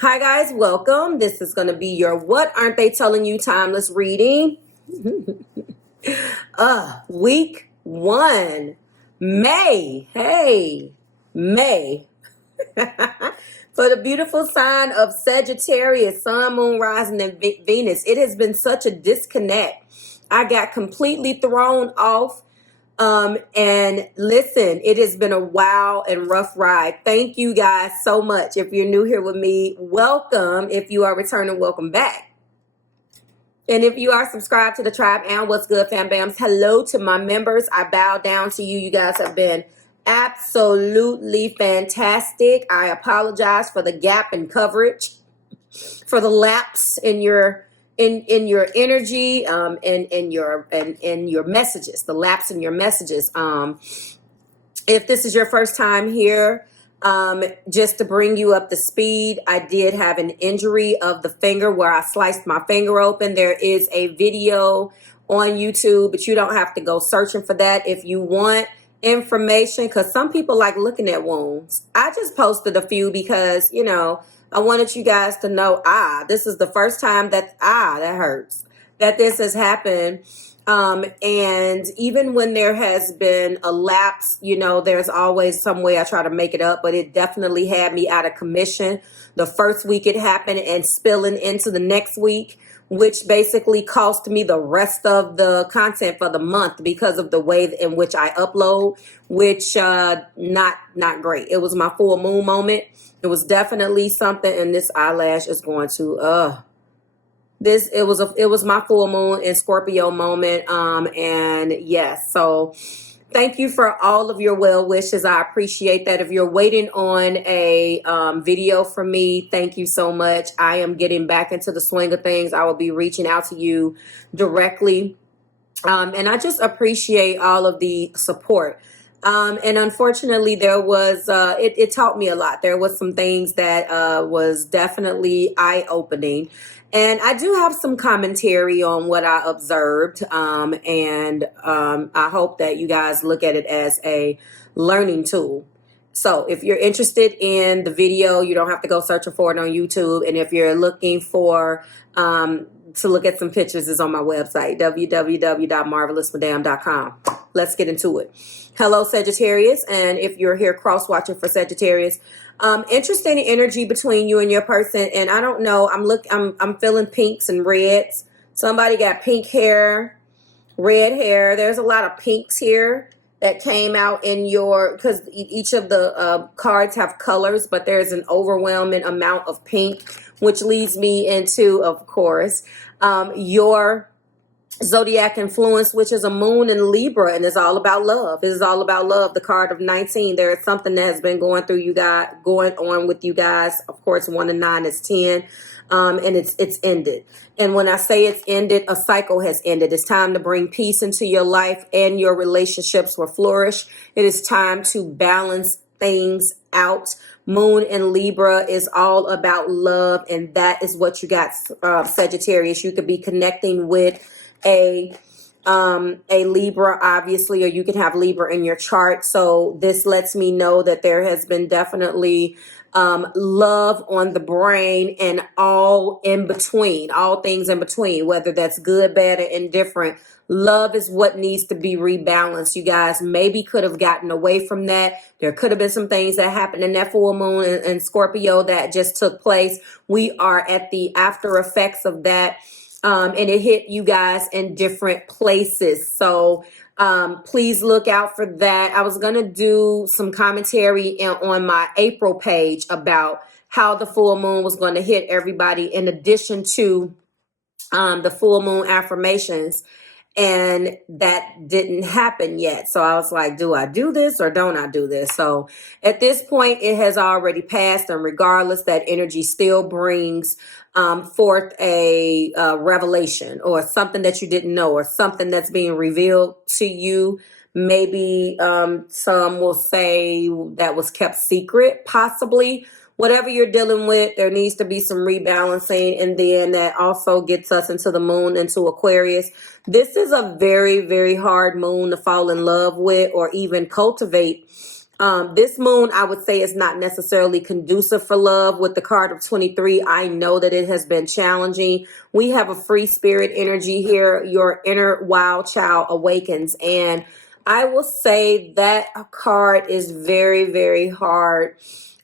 Hi guys, welcome. This is going to be your What Aren't They Telling You timeless reading. Week 1. May. Hey, May. For the beautiful sign of Sagittarius, Sun, Moon, Rising, and Venus. It has been such a disconnect. I got completely thrown off. And listen, it has been a wild and rough ride. Thank you guys so much. If you're new here with me, welcome. If you are returning, welcome back. And if you are subscribed to the tribe and what's good, fam bams, hello to my members. I bow down to you. You guys have been absolutely fantastic. I apologize for the gap in coverage, for the lapse in your energy, and in your messages, the lapse in your messages. If this is your first time here, just to bring you up to speed, I did have an injury of the finger where I sliced my finger open. There is a video on YouTube, but you don't have to go searching for that. If you want information, because some people like looking at wounds, I just posted a few because, you know, I wanted you guys to know, this is the first time that hurts, that this has happened. And even when there has been a lapse, you know, there's always some way I try to make it up, but it definitely had me out of commission the first week it happened and spilling into the next week, which basically cost me the rest of the content for the month because of the way in which I upload, which not great. It was my full moon moment. It was definitely something, and this eyelash is going to it was my full moon and Scorpio moment. And yes, so thank you for all of your well wishes. I appreciate that. If you're waiting on a video from me, thank you so much. I am getting back into the swing of things. I will be reaching out to you directly. And I just appreciate all of the support. And unfortunately, there was, it taught me a lot. There was some things that was definitely eye-opening. And I do have some commentary on what I observed. And I hope that you guys look at it as a learning tool. So if you're interested in the video, you don't have to go searching for it on YouTube. And if you're looking for to look at some pictures, is on my website, www.marvelousmadame.com. Let's get into it. Hello, Sagittarius. And if you're here cross-watching for Sagittarius, interesting energy between you and your person. And I don't know, I'm feeling pinks and reds. Somebody got pink hair, red hair. There's a lot of pinks here that came out in your, because each of the cards have colors, but there's an overwhelming amount of pink, which leads me into, of course, your Zodiac influence, which is a moon in Libra, and it's all about love. It is all about love. The card of 19. There is something that has been going on with you guys. Of course, 1 and 9 is 10. And it's ended. And when I say it's ended, a cycle has ended. It's time to bring peace into your life, and your relationships will flourish. It is time to balance things out. Moon in Libra is all about love, and that is what you got, Sagittarius. You could be connecting with a Libra, obviously, or you can have Libra in your chart. So this lets me know that there has been definitely love on the brain, and all in between, all things in between, whether that's good, bad, or indifferent. Love is what needs to be rebalanced. You guys maybe could have gotten away from that. There could have been some things that happened in that full moon and Scorpio that just took place. We are at the after effects of that. And it hit you guys in different places. So please look out for that. I was going to do some commentary on my April page about how the full moon was going to hit everybody, in addition to the full moon affirmations. And that didn't happen yet. So I was like, do I do this or don't I do this? So at this point, it has already passed. And regardless, that energy still brings forth a revelation, or something that you didn't know, or something that's being revealed to you. Maybe some will say that was kept secret, possibly. Whatever you're dealing with, there needs to be some rebalancing. And then that also gets us into the moon, into Aquarius. This is a very, very hard moon to fall in love with, or even cultivate This moon, I would say, is not necessarily conducive for love. With the card of 23, I know that it has been challenging. We have a free spirit energy here. Your inner wild child awakens. And I will say that card is very, very hard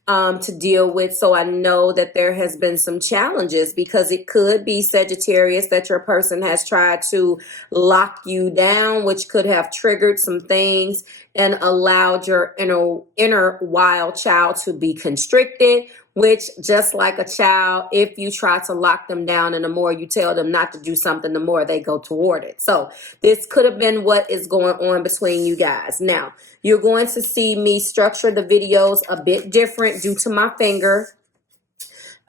to deal with. So I know that there has been some challenges, because it could be, Sagittarius, that your person has tried to lock you down, which could have triggered some things and allowed your inner wild child to be constricted, which, just like a child, if you try to lock them down and the more you tell them not to do something, the more they go toward it. So this could have been what is going on between you guys. Now, you're going to see me structure the videos a bit different due to my finger.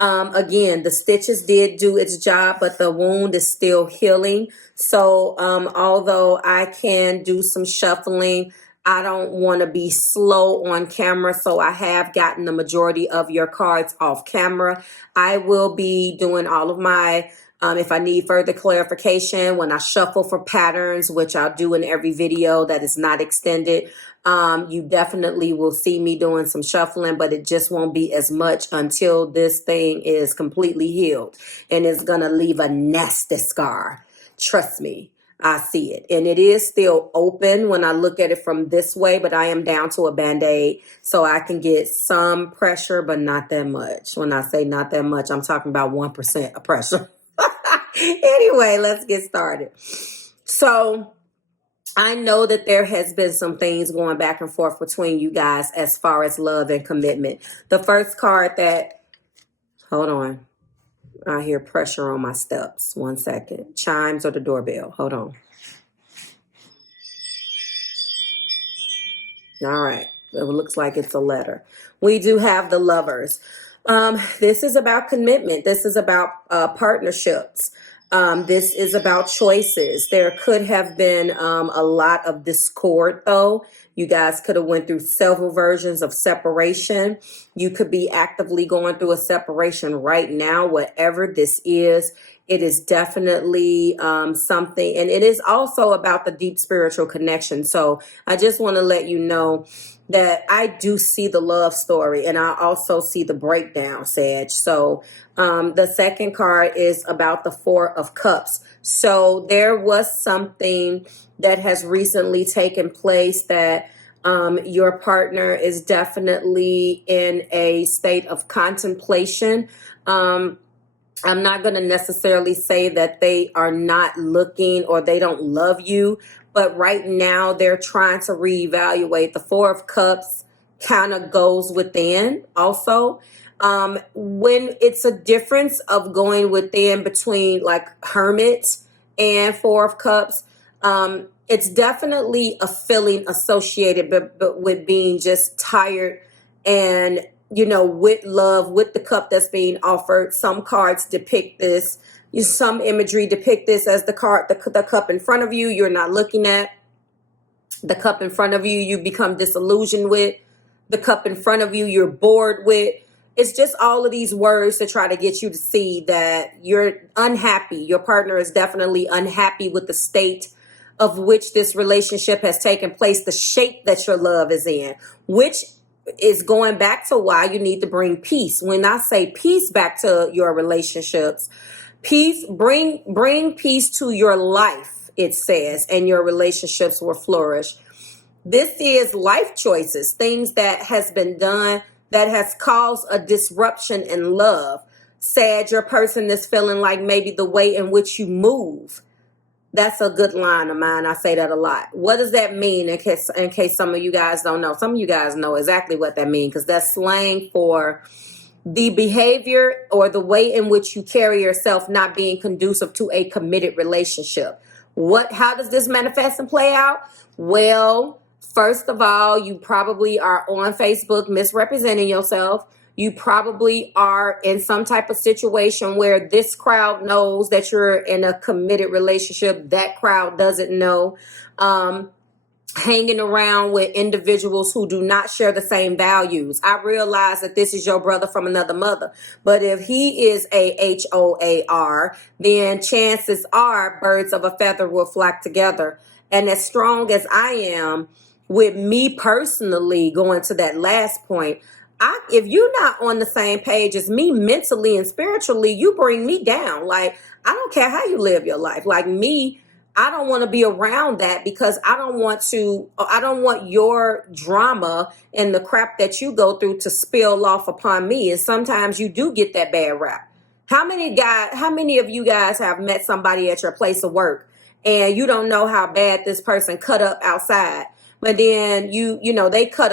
Again, the stitches did do its job, but the wound is still healing. So although I can do some shuffling, I don't want to be slow on camera. So I have gotten the majority of your cards off camera. I will be doing all of my, if I need further clarification, when I shuffle for patterns, which I'll do in every video that is not extended. You definitely will see me doing some shuffling, but it just won't be as much until this thing is completely healed, and it's going to leave a nasty scar. Trust me, I see it. And it is still open when I look at it from this way, but I am down to a Band-Aid, so I can get some pressure, but not that much. When I say not that much, I'm talking about 1% of pressure. Anyway, let's get started. So I know that there has been some things going back and forth between you guys as far as love and commitment. The first card that, hold on, I hear pressure on my steps. 1 second. Chimes or the doorbell. Hold on. All right. It looks like it's a letter. We do have the Lovers. This is about commitment. This is about partnerships. This is about choices. There could have been a lot of discord, though. You guys could have went through several versions of separation. You could be actively going through a separation right now. Whatever this is, it is definitely something. And it is also about the deep spiritual connection. So I just want to let you know that I do see the love story, and I also see the breakdown, Sag. So the second card is about the Four of Cups. So there was something that has recently taken place that your partner is definitely in a state of contemplation. I'm not going to necessarily say that they are not looking or they don't love you, but right now they're trying to reevaluate. The Four of Cups kind of goes within also. When it's a difference of going within between like Hermit and Four of Cups, it's definitely a feeling associated but with being just tired and, you know, with love, with the cup that's being offered. Some cards depict this. Some imagery depict this as the cup in front of you you're not looking at. The cup in front of you, you become disillusioned with. The cup in front of you, you're bored with. It's just all of these words to try to get you to see that you're unhappy. Your partner is definitely unhappy with the state of which this relationship has taken place, the shape that your love is in, which is going back to why you need to bring peace. When I say peace back to your relationships, peace, bring peace to your life, it says, and your relationships will flourish. This is life choices, things that has been done that has caused a disruption in love. Sad, your person is feeling like maybe the way in which you move. That's a good line of mine. I say that a lot. What does that mean in case some of you guys don't know? Some of you guys know exactly what that means, because that's slang for the behavior or the way in which you carry yourself not being conducive to a committed relationship. How does this manifest and play out? Well, first of all, you probably are on Facebook misrepresenting yourself. You probably are in some type of situation where this crowd knows that you're in a committed relationship. That crowd doesn't know. Hanging around with individuals who do not share the same values. I realize that this is your brother from another mother, but if he is a HOAR, then chances are birds of a feather will flock together. And as strong as I am, with me personally, going to that last point, if you're not on the same page as me mentally and spiritually, you bring me down. Like, I don't care how you live your life. Like me, I don't want to be around that, because I don't want your drama and the crap that you go through to spill off upon me. And sometimes you do get that bad rap. How many of you guys have met somebody at your place of work and you don't know how bad this person cut up outside, but then they cut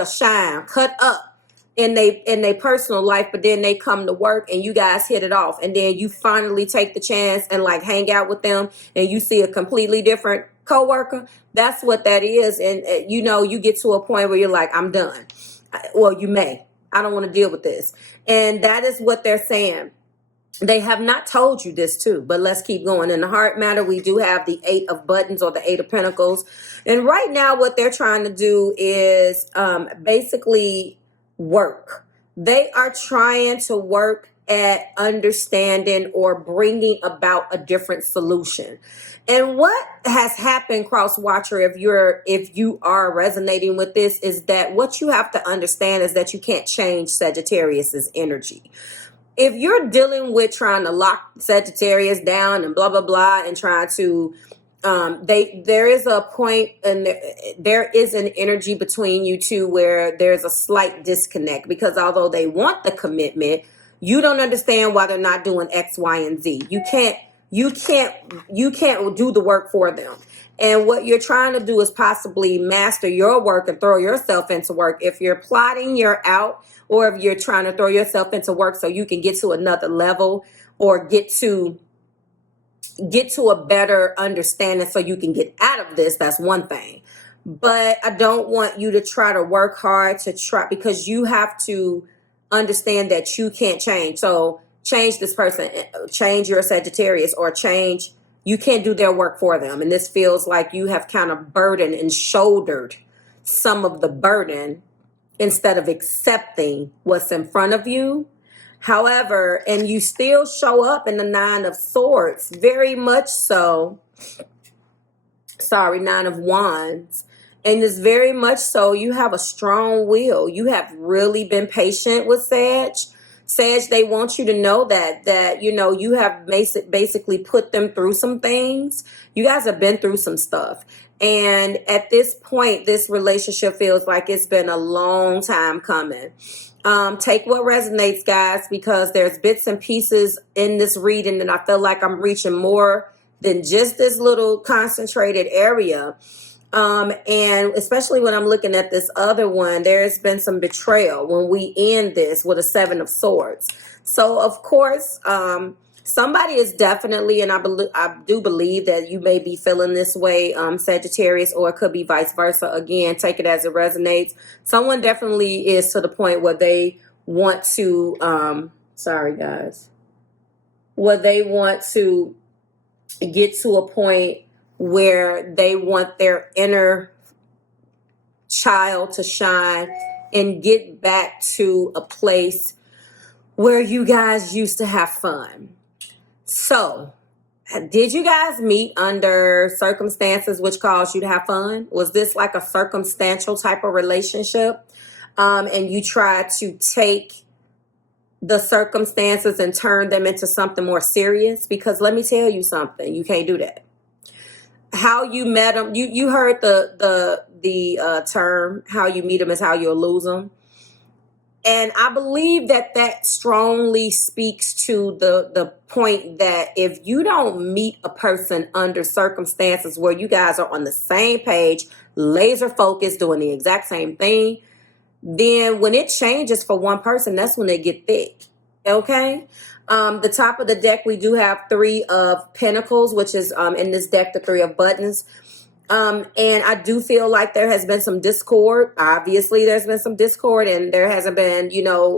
up in they personal life, but then they come to work and you guys hit it off, and then you finally take the chance and like hang out with them, and you see a completely different coworker. That's what that is. And you get to a point where you're like, I'm done. Well, you may. I don't want to deal with this. And that is what they're saying. They have not told you this too, but let's keep going. In the heart matter, we do have the 8 of buttons, or the 8 of pentacles. And right now what they're trying to do is basically work. They are trying to work at understanding or bringing about a different solution. And what has happened, cross watcher, if you are resonating with this, is that what you have to understand is that you can't change Sagittarius's energy. If you're dealing with trying to lock Sagittarius down and blah, blah, blah, and trying to, there is a point, and there is an energy between you two where there's a slight disconnect, because although they want the commitment, you don't understand why they're not doing X, Y, and Z. You can't do the work for them. And what you're trying to do is possibly master your work and throw yourself into work. If you're plotting, you're out. Or if you're trying to throw yourself into work so you can get to another level, or get to a better understanding so you can get out of this, that's one thing. But I don't want you to try to work hard because you have to understand that you can't change. So change this person, change your Sagittarius, or you can't do their work for them. And this feels like you have kind of burdened and shouldered some of the burden instead of accepting what's in front of you. However, and you still show up in the 9 of Swords, very much so. Sorry, 9 of Wands. And it's very much so, you have a strong will. You have really been patient with Sag. Sag, they want you to know that you have basically put them through some things. You guys have been through some stuff. And at this point, this relationship feels like it's been a long time coming. Take what resonates, guys, because there's bits and pieces in this reading, and I feel like I'm reaching more than just this little concentrated area. And especially when I'm looking at this other one, there's been some betrayal when we end this with a 7 of Swords. So, of course, somebody is definitely, and I do believe that you may be feeling this way, Sagittarius, or it could be vice versa. Again, take it as it resonates. Someone definitely is to the point where they want to, where they want to get to a point where they want their inner child to shine and get back to a place where you guys used to have fun. So, did you guys meet under circumstances which caused you to have fun? Was this like a circumstantial type of relationship? And you tried to take the circumstances and turn them into something more serious? Because let me tell you something, you can't do that. How you met them, you heard the term, how you meet them is how you'll lose them. And I believe that strongly speaks to the point that if you don't meet a person under circumstances where you guys are on the same page, laser focused, doing the exact same thing, then when it changes for one person, that's when they get thick. Okay? The top of the deck, we do have 3 of Pentacles, which is in this deck, the 3 of Buttons. And I do feel like there has been some discord. Obviously, there's been some discord, and there hasn't been,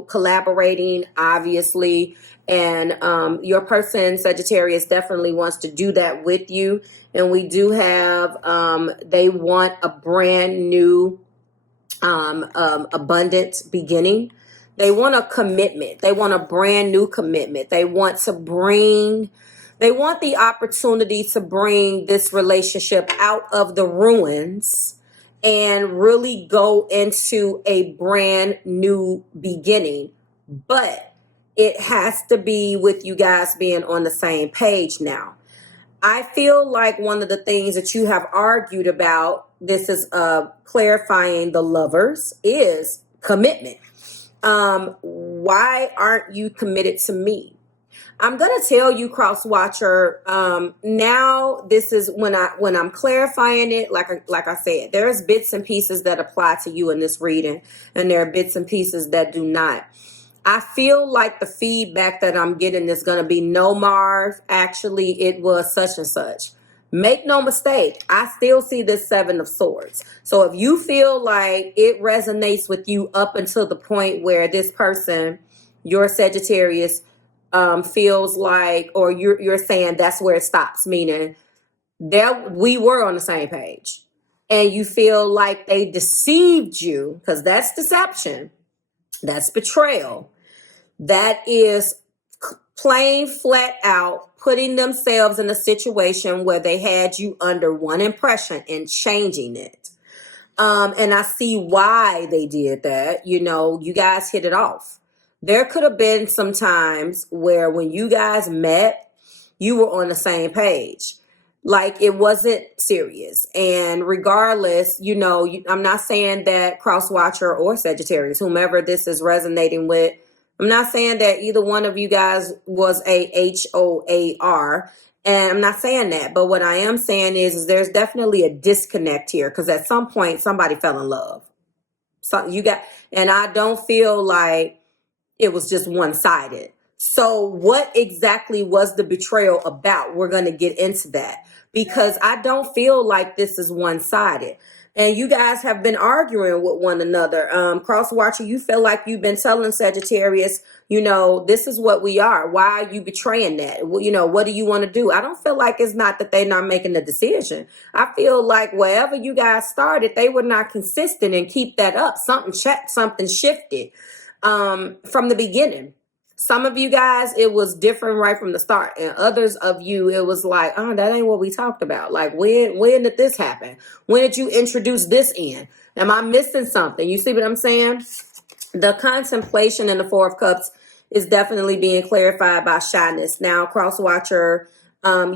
collaborating, obviously. And your person, Sagittarius, definitely wants to do that with you. And we do have, they want a brand new, abundant beginning. They want a commitment. They want a brand new commitment. They want the opportunity to bring this relationship out of the ruins and really go into a brand new beginning. But it has to be with you guys being on the same page now. I feel like one of the things that you have argued about, this is clarifying the lovers, is commitment. Why aren't you committed to me? I'm gonna tell you, cross watcher. Now this is when I'm clarifying it. Like I said, there's bits and pieces that apply to you in this reading, and there are bits and pieces that do not. I feel like the feedback that I'm getting is gonna be, no, Marv. Actually, it was such and such. Make no mistake, I still see this Seven of Swords. So if you feel like it resonates with you up until the point where this person, your Sagittarius, feels like, or you're saying that's where it stops, meaning that we were on the same page, and you feel like they deceived you, because that's deception, that's betrayal, that is plain flat out putting themselves in a situation where they had you under one impression and changing it. And I see why they did that. You guys hit it off. There could have been some times where when you guys met, you were on the same page. Like, it wasn't serious. And regardless, I'm not saying that cross watcher or Sagittarius, whomever this is resonating with, I'm not saying that either one of you guys was a HOAR. And I'm not saying that. But what I am saying is there's definitely a disconnect here, because at some point somebody fell in love. And I don't feel like it was just one-sided. So what exactly was the betrayal about? We're going to get into that, because I don't feel like this is one-sided. And you guys have been arguing with one another. Cross watcher, you feel like you've been telling Sagittarius, this is what we are. Why are you betraying that? What do you want to do? I don't feel like it's not that they're not making a decision. I feel like wherever you guys started, they were not consistent and keep that up. Something shifted from the beginning. Some of you guys, it was different right from the start. And others of you, it was like, oh, that ain't what we talked about. Like, when did this happen? When did you introduce this in? Am I missing something? You see what I'm saying? The contemplation in the Four of Cups is definitely being clarified by shyness. Now, cross watcher,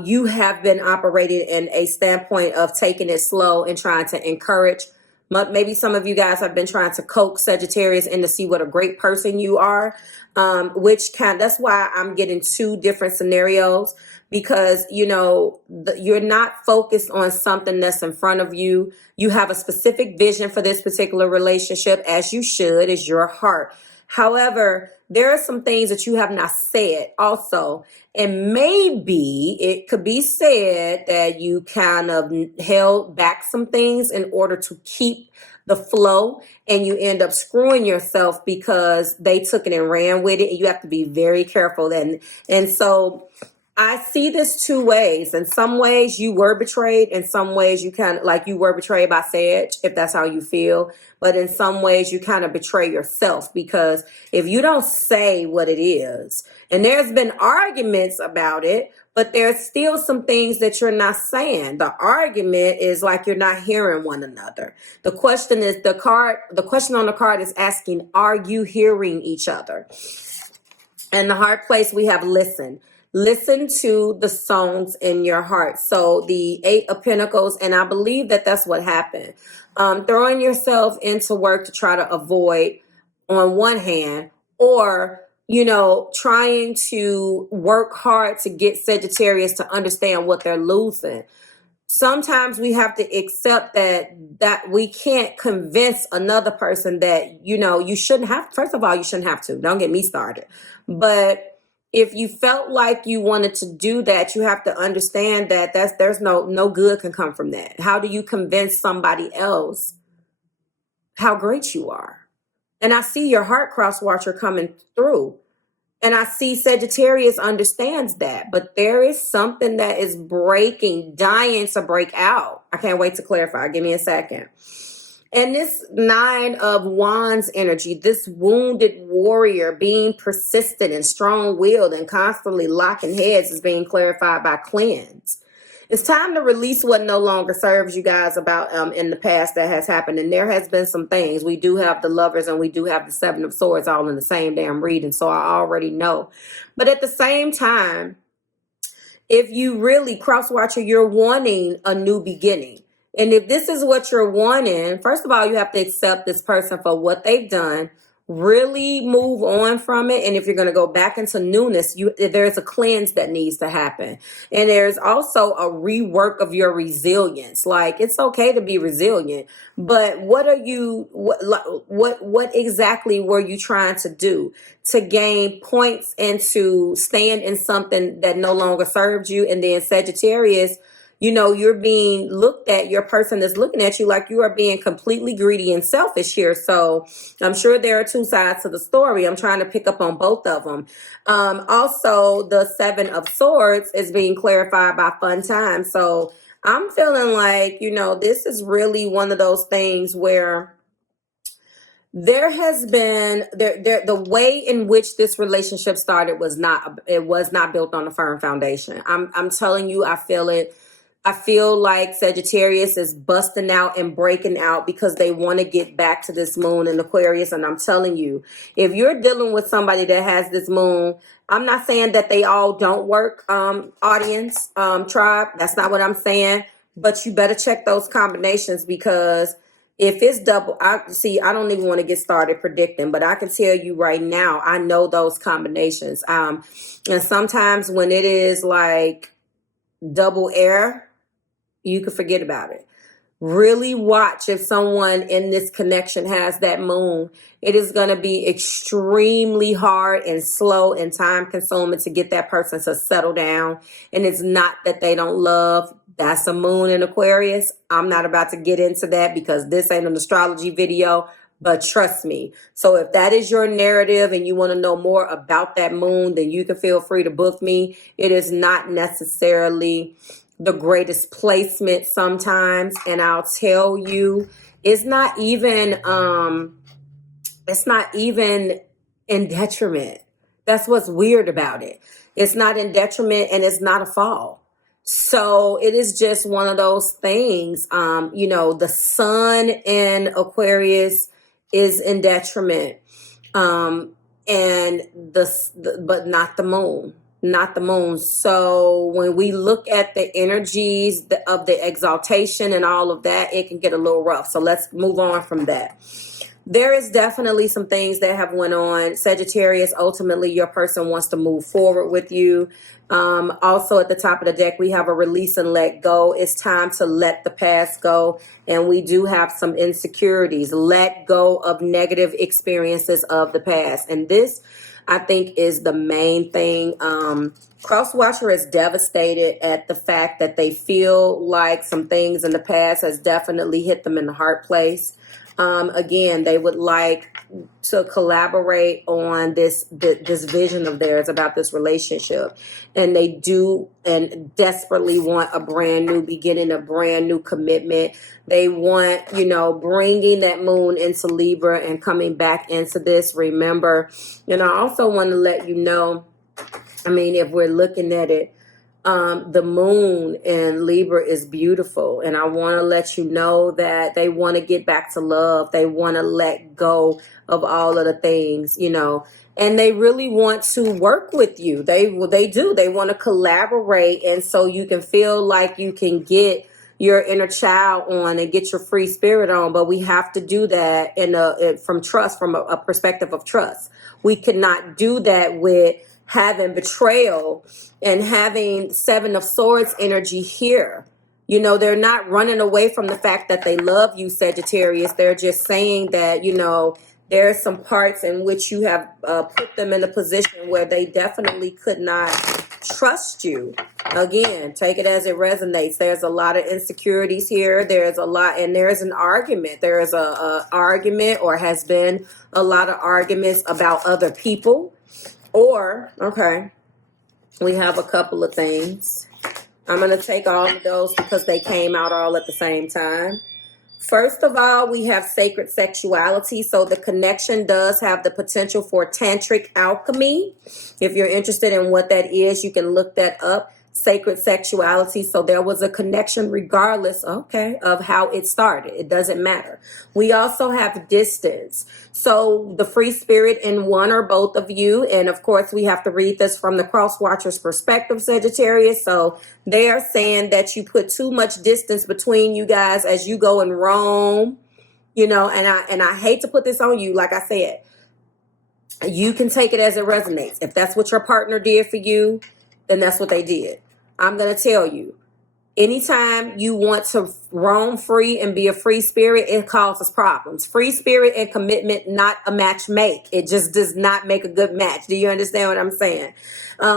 you have been operating in a standpoint of taking it slow and trying to encourage. Maybe some of you guys have been trying to coax Sagittarius in to see what a great person you are, that's why I'm getting two different scenarios, because, you're not focused on something that's in front of you. You have a specific vision for this particular relationship, as you should, is your heart. However, there are some things that you have not said also. And maybe it could be said that you kind of held back some things in order to keep the flow, and you end up screwing yourself because they took it and ran with it. And you have to be very careful. And so I see this two ways. In some ways you were betrayed. In some ways you kind of like you were betrayed by Sag, if that's how you feel. But in some ways you kind of betray yourself, because if you don't say what it is, and there's been arguments about it, but there's still some things that you're not saying. The argument is like you're not hearing one another. The question is the question on the card is asking, are you hearing each other? And the hard place, we have listen. Listen to the songs in your heart. So the Eight of Pentacles, and I believe that that's what happened. Throwing yourself into work to try to avoid, on one hand, or trying to work hard to get Sagittarius to understand what they're losing. Sometimes we have to accept that we can't convince another person that, you shouldn't have. First of all, you shouldn't have to. Don't get me started. But if you felt like you wanted to do that, you have to understand that there's no good can come from that. How do you convince somebody else how great you are? And I see your heart, cross watcher, coming through. And I see Sagittarius understands that. But there is something that is dying to break out. I can't wait to clarify. Give me a second. And this Nine of Wands energy, this wounded warrior being persistent and strong-willed and constantly locking heads, is being clarified by cleanse. It's time to release what no longer serves you guys about in the past that has happened. And there has been some things. We do have the Lovers and we do have the Seven of Swords all in the same damn reading. So I already know. But at the same time, if you really cross-watcher, you're wanting a new beginning. And if this is what you're wanting, first of all, you have to accept this person for what they've done, really move on from it. And if you're going to go back into newness, there's a cleanse that needs to happen. And there's also a rework of your resilience. Like, it's okay to be resilient, but what exactly were you trying to do to gain points and to stand in something that no longer served you? And then Sagittarius, you're being looked at, your person is looking at you like you are being completely greedy and selfish here. So I'm sure there are two sides to the story. I'm trying to pick up on both of them. Also, the Seven of Swords is being clarified by fun time. So I'm feeling like, this is really one of those things where there has been the way in which this relationship started was not built on a firm foundation. I'm telling you, I feel it. I feel like Sagittarius is busting out and breaking out because they want to get back to this moon in Aquarius. And I'm telling you, if you're dealing with somebody that has this moon, I'm not saying that they all don't work, audience, tribe. That's not what I'm saying. But you better check those combinations, because if it's double, I don't even want to get started predicting, but I can tell you right now, I know those combinations. And sometimes when it is like double air, you can forget about it. Really watch if someone in this connection has that moon. It is going to be extremely hard and slow and time consuming to get that person to settle down. And it's not that they don't love. That's a moon in Aquarius. I'm not about to get into that because this ain't an astrology video, but trust me. So if that is your narrative and you want to know more about that moon, then you can feel free to book me. It is not necessarily the greatest placement sometimes. And I'll tell you, it's not even in detriment. That's what's weird about it. It's not in detriment and it's not a fall. So it is just one of those things. The sun in Aquarius is in detriment. But not the moon. Not the moon. So when we look at the energies of the exaltation and all of that, it can get a little rough. So let's move on from that. There is definitely some things that have went on. Sagittarius, ultimately, your person wants to move forward with you. Also at the top of the deck, we have a release and let go. It's time to let the past go. And we do have some insecurities. Let go of negative experiences of the past. And this, I think, is the main thing. Crosswatcher is devastated at the fact that they feel like some things in the past has definitely hit them in the heart place. Again, they would like to collaborate on this vision of theirs about this relationship. And they do and desperately want a brand new beginning, a brand new commitment. They want, bringing that moon into Libra and coming back into this. Remember, I also want to let you know, if we're looking at it, the moon in Libra is beautiful. And I want to let you know that they want to get back to love. They want to let go of all of the things, and they really want to work with you. They do. They want to collaborate. And so you can feel like you can get your inner child on and get your free spirit on. But we have to do that from a perspective of trust. We cannot do that with having betrayal and having Seven of Swords energy here. They're not running away from the fact that they love you, Sagittarius. They're just saying that, there are some parts in which you have put them in a position where they definitely could not trust you. Again, take it as it resonates. There's a lot of insecurities here. There's a lot, and there's an argument. There is a argument, or has been a lot of arguments about other people. Or, we have a couple of things. I'm going to take all of those because they came out all at the same time. First of all, we have sacred sexuality. So the connection does have the potential for tantric alchemy. If you're interested in what that is, you can look that up. sacred sexuality. So there was a connection regardless, okay, of how it started. It doesn't matter. We also have distance. So the free spirit in one or both of you. And of course, we have to read this from the cross watcher's perspective, Sagittarius. So they are saying that you put too much distance between you guys as you go and roam, you know, and I hate to put this on you. Like I said, you can take it as it resonates. If that's what your partner did for you, then that's what they did. I'm going to tell you, anytime you want to roam free and be a free spirit, it causes problems. Free spirit and commitment, not a match make. It just does not make a good match. Do you understand what I'm saying?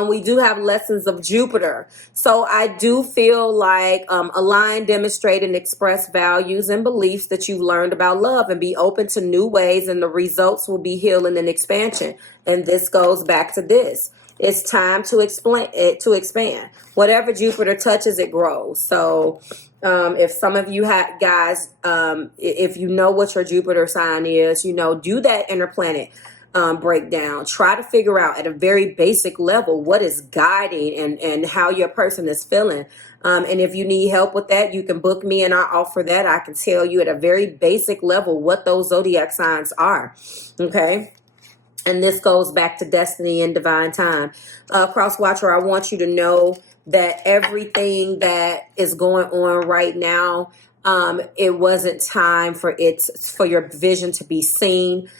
We do have lessons of Jupiter. So I do feel like align, demonstrate, and express values and beliefs that you've learned about love, and be open to new ways, and the results will be healing and expansion. And this goes back to this. It's time to expand. Whatever Jupiter touches, it grows. So if some of you guys, if you know what your Jupiter sign is, you know, do that inner planet breakdown. Try to figure out at a very basic level what is guiding and how your person is feeling. And if you need help with that, you can book me and I offer that. I can tell you at a very basic level what those zodiac signs are. Okay. And this goes back to destiny and divine time. Cross Watcher, I want you to know that everything that is going on right now, it wasn't time for your vision to be seen.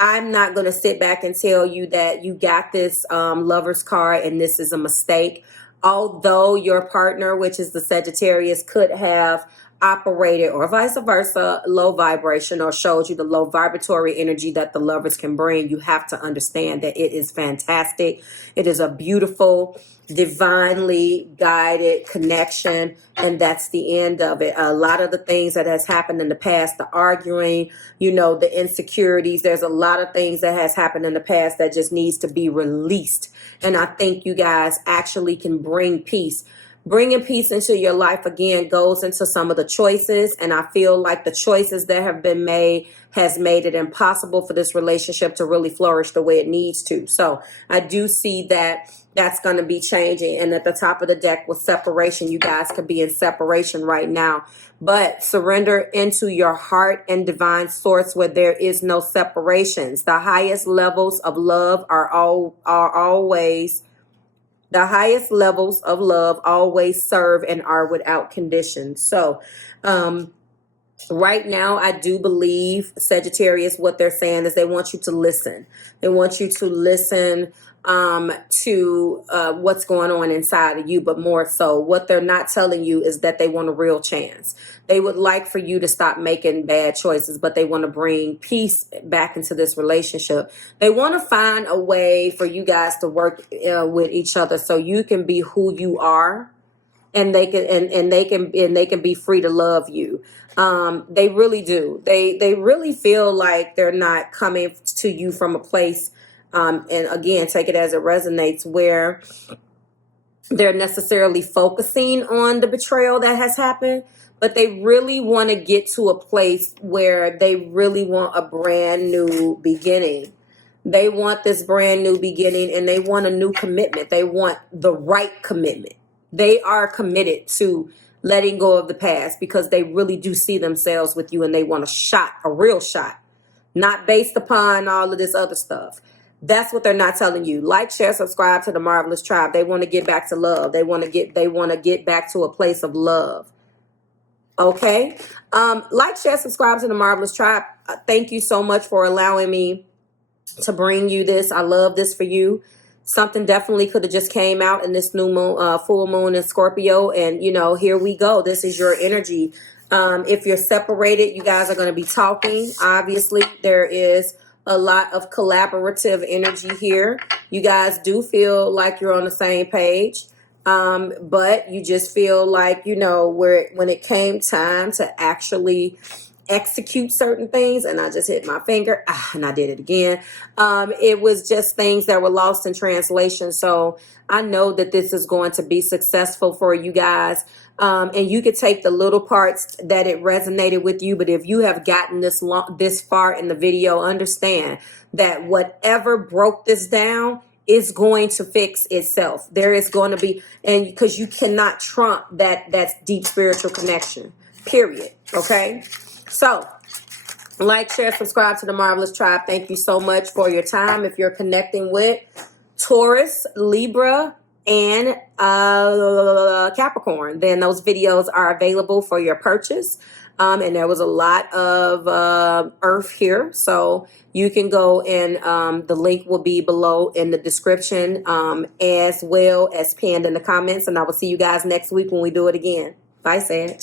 I'm not going to sit back and tell you that you got this lover's card and this is a mistake. Although your partner, which is the Sagittarius, could have operated, or vice versa, low vibration, or showed you the low vibratory energy that the lovers can bring, you have to understand that it is fantastic. It is a beautiful, divinely guided connection, and that's the end of it. A lot of the things that has happened in the past, the arguing, you know, the insecurities, there's a lot of things that has happened in the past that just needs to be released. And I think you guys actually can bring peace. Bringing peace into your life again goes into some of the choices. And I feel like the choices that have been made has made it impossible for this relationship to really flourish the way it needs to. So I do see that that's going to be changing. And at the top of the deck with separation, you guys could be in separation right now. But surrender into your heart and divine source where there is no separations. The highest levels of love are always... The highest levels of love always serve and are without conditions. So right now, I do believe, Sagittarius, what they're saying is they want you to listen. They want you to listen to what's going on inside of you, but more so what they're not telling you is that they want a real chance. They would like for you to stop making bad choices, but they want to bring peace back into this relationship. They want to find a way for you guys to work with each other so you can be who you are, and they can be free to love you. They really do. They really feel like they're not coming to you from a place, and again, take it as it resonates, where they're necessarily focusing on the betrayal that has happened, but they really want to get to a place where they really want a brand new beginning. They want this brand new beginning, and they want a new commitment. They want the right commitment. They are committed to letting go of the past because they really do see themselves with you, and they want a real shot, not based upon all of this other stuff. That's what they're not telling you. Like, share, subscribe to the Marvelous Tribe. They want to get back to love. They want to get back to a place of love. Okay? Like, share, subscribe to the Marvelous Tribe. Thank you so much for allowing me to bring you this. I love this for you. Something definitely could have just came out in this new moon, full moon in Scorpio. And, you know, here we go. This is your energy. If you're separated, you guys are going to be talking. Obviously, there is a lot of collaborative energy here. You guys do feel like you're on the same page. But you just feel like, you know, when it came time to actually execute certain things, and I just hit my finger, and I did it again. It was just things that were lost in translation. So I know that this is going to be successful for you guys. And you could take the little parts that it resonated with you. But if you have gotten this far in the video, understand that whatever broke this down, is going to fix itself. There is going to be, and because you cannot trump that's deep spiritual connection, period. Okay. So like, share, subscribe to the Marvelous Tribe. Thank you so much for your time. If you're connecting with Taurus, Libra, and Capricorn, then those videos are available for your purchase. And there was a lot of earth here, so you can go and the link will be below in the description, as well as pinned in the comments. And I will see you guys next week when we do it again. Bye, Sag.